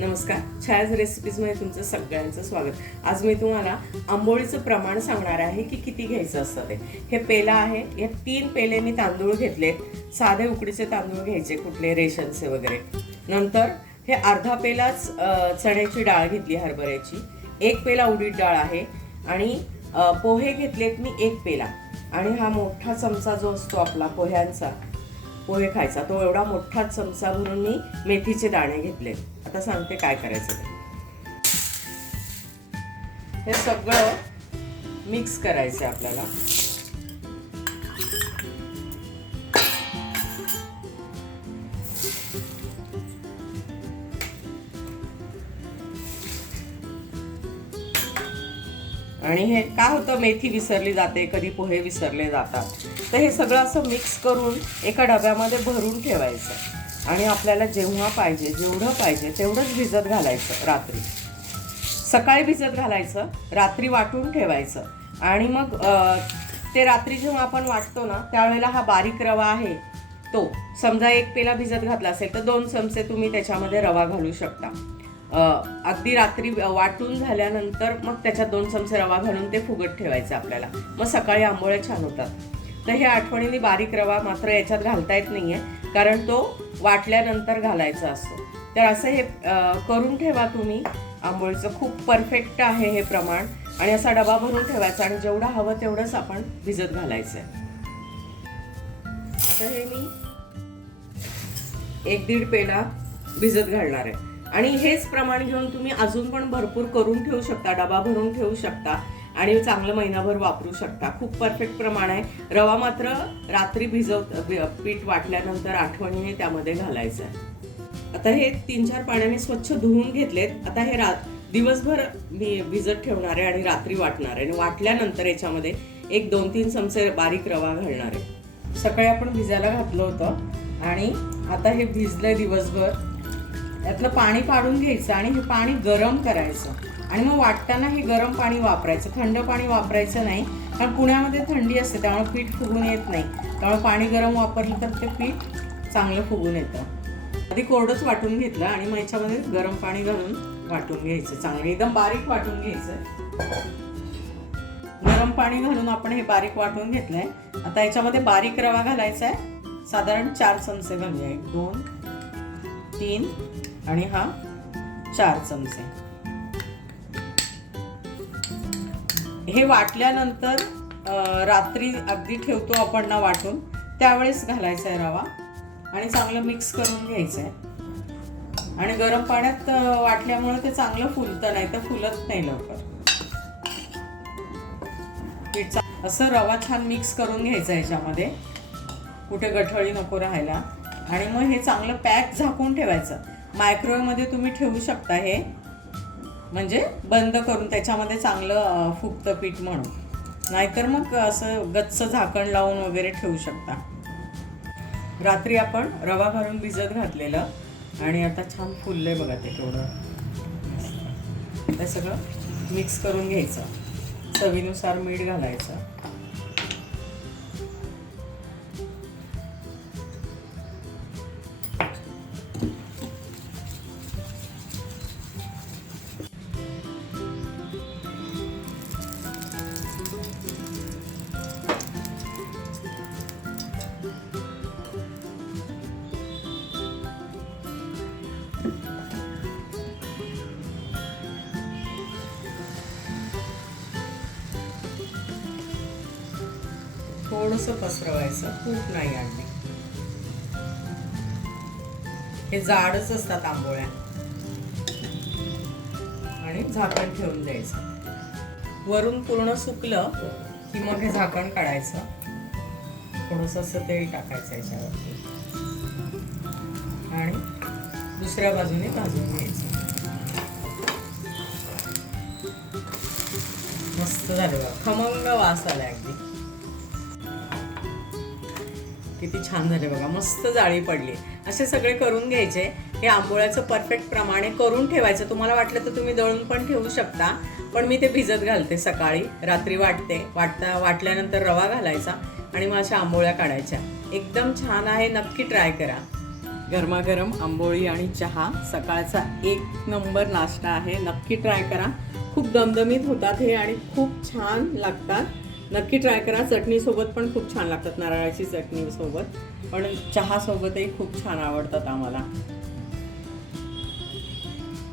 नमस्कार. छायाज रेसिपीजमध्ये तुमचं सगळ्यांचं स्वागत. आज मी तुम्हाला आंबोळीचं प्रमाण सांगणार आहे की किती घ्यायचं असतं ते. हे पेला आहे. या तीन पेले मी तांदूळ घेतले साधे उकडीचे तांदूळ घ्यायचे कुठले रेशनचे वगैरे. नंतर हे अर्धा पेलाच चण्याची डाळ घेतली हरभऱ्याची. एक पेला उडीद डाळ आहे. आणि पोहे घेतलेत मी एक पेला. आणि हा मोठा चमचा जो असतो आपला पोह्यांचा पोहे खायचा तो एवढा मोठा चमचा भरून मी मेथीचे दाणे घेतले आता सांगते काय करायचं ते. हे सगळं मिक्स करायचं आहे आपल्याला. आणि हे काय होतं मेथी विसरली जाते कधी पोहे विसरले जातात. तर हे सगळं असं मिक्स करून एका डब्यामध्ये भरून ठेवायचं. आणि आपल्याला जेव्हा पाहिजे जेवढं पाहिजे तेवढंच भिजत घालायचं रात्री. सकाळी भिजत घालायचं रात्री वाटून ठेवायचं. आणि मग ते रात्री जेव्हा आपण वाटतो ना त्यावेळेला हा बारीक रवा आहे तो. समजा एक पेला भिजत घातला असेल तर दोन चमचे तुम्ही त्याच्यामध्ये रवा घालू शकता. अगदी रात्री वाटून झाल्यानंतर मग त्याच्यात दोन चमचे रवा घालून ते फुगत ठेवायचं आपल्याला. मग सकाळी आंबोळ्या छान होतात. तर हे आठवणीने बारीक रवा मात्र याच्यात घालता येत नाहीये. कारण तो वाटल्यानंतर घालायचा असतो. तर असं हे करून ठेवा तुम्ही. आंबोळीचं खूप परफेक्ट आहे हे प्रमाण आणि असा डबा भरून ठेवायचा आणि जेवढं हवं तेवढंच आपण भिजत घालायचं आहे आता हे मी एक दीड पेला भिजत घालणार आहे. आणि हेच प्रमाण घेऊन तुम्ही अजून पण भरपूर करून ठेवू शकता डबा भरून ठेवू शकता. आणि चांगलं महिनाभर वापरू शकता. खूप परफेक्ट प्रमाण आहे. रवा मात्र रात्री भिजवत पीठ वाटल्यानंतर आठवणीने त्यामध्ये घालायचं आहे. आता हे तीन चार पाण्याने स्वच्छ धुवून घेतलेत. आता हे रात दिवसभर मी भिजत ठेवणार आहे आणि रात्री वाटणार आहे. आणि वाटल्यानंतर याच्यामध्ये एक दोन तीन चमचे बारीक रवा घालणार आहे. सकाळी आपण भिजायला घातलं होतं आणि आता हे भिजलंय दिवसभर. त्यातलं पाणी काढून घ्यायचं आणि हे पाणी गरम करायचं. आणि मग वाटताना हे गरम पाणी वापरायचं. थंड पाणी वापरायचं नाही. कारण पुण्यामध्ये थंडी असते त्यामुळे पीठ फुगून येत नाही. त्यामुळे पाणी गरम वापरलं तर ते पीठ चांगलं फुगून येतं. आधी कोरडंच वाटून घेतलं आणि मग याच्यामध्ये गरम पाणी घालून वाटून घ्यायचं. चांगलं एकदम बारीक वाटून घ्यायचं. गरम पाणी घालून आपण हे बारीक वाटून घेतलंय. आता याच्यामध्ये बारीक रवा घालायचा आहे. साधारण चार चमचे घालूया. एक दोन तीन आणि हा चार चमचे. हे वाटल्यानंतर रात्री अगदी ठेवतो आपण ना वाटून त्यावेळेस घालायचा आहे रवा आणि चांगलं मिक्स करून घ्यायचं आहे आणि गरम पाण्यात वाटल्यामुळे ते चांगलं फुलतं नाही तर फुलत नाही लवकर. असं रवा छान मिक्स करून घ्यायचा याच्यामध्ये. कुठे गठळी नको राहायला. आणि मग हे चांगलं पॅक झाकून ठेवायचं. मायक्रोवेवमध्ये तुम्ही ठेवू शकता हे. म्हणजे बंद करून त्याच्यामध्ये चांगलं फुगतं पीठ म्हणून. नाहीतर मग असं गच्च झाकण लावून वगैरे ठेवू शकता. रात्री आपण रवा घालून भिजत घातलेलं आणि आता छान फुललंय बघा ते थोडं ते सगळं मिक्स करून घ्यायचं. चवीनुसार मीठ घालायचं. थोडंसं पसरवायचं खूप नाही अगदी हे जाडच असतात आंबोळ्या. आणि झाकण ठेवून द्यायचं. वरून पूर्ण सुकलं की मग हे झाकण काढायचं. थोडस असं तेल टाकायचं याच्यावरती. आणि दुसऱ्या बाजूने भाजून घ्यायचं. मस्त झालं खमंग वास आला अगदी. किती छान झाले बघा मस्त जाळी पडली. असे सगळे करून घ्यायचे. हे आंबोळ्याचं परफेक्ट प्रमाणे करून ठेवायचं. तुम्हाला वाटलं तर तुम्ही दळून पण ठेवू शकता पण मी ते भिजत घालते सकाळी. रात्री वाटते. वाटता वाटल्यानंतर रवा घालायचा आणि मग अशा आंबोळ्या काढायच्या. एकदम छान आहे नक्की ट्राय करा. गरमागरम आंबोळी आणि चहा. सकाळचा एक नंबर नाश्ता आहे. नक्की ट्राय करा. खूप दमदमीत होतात हे आणि खूप छान लागतात. नक्की ट्राय करा. चटणीसोबत पण खूप छान लागतात नारळाची चटणीसोबत पण चहासोबतही खूप छान आवडतात आम्हाला.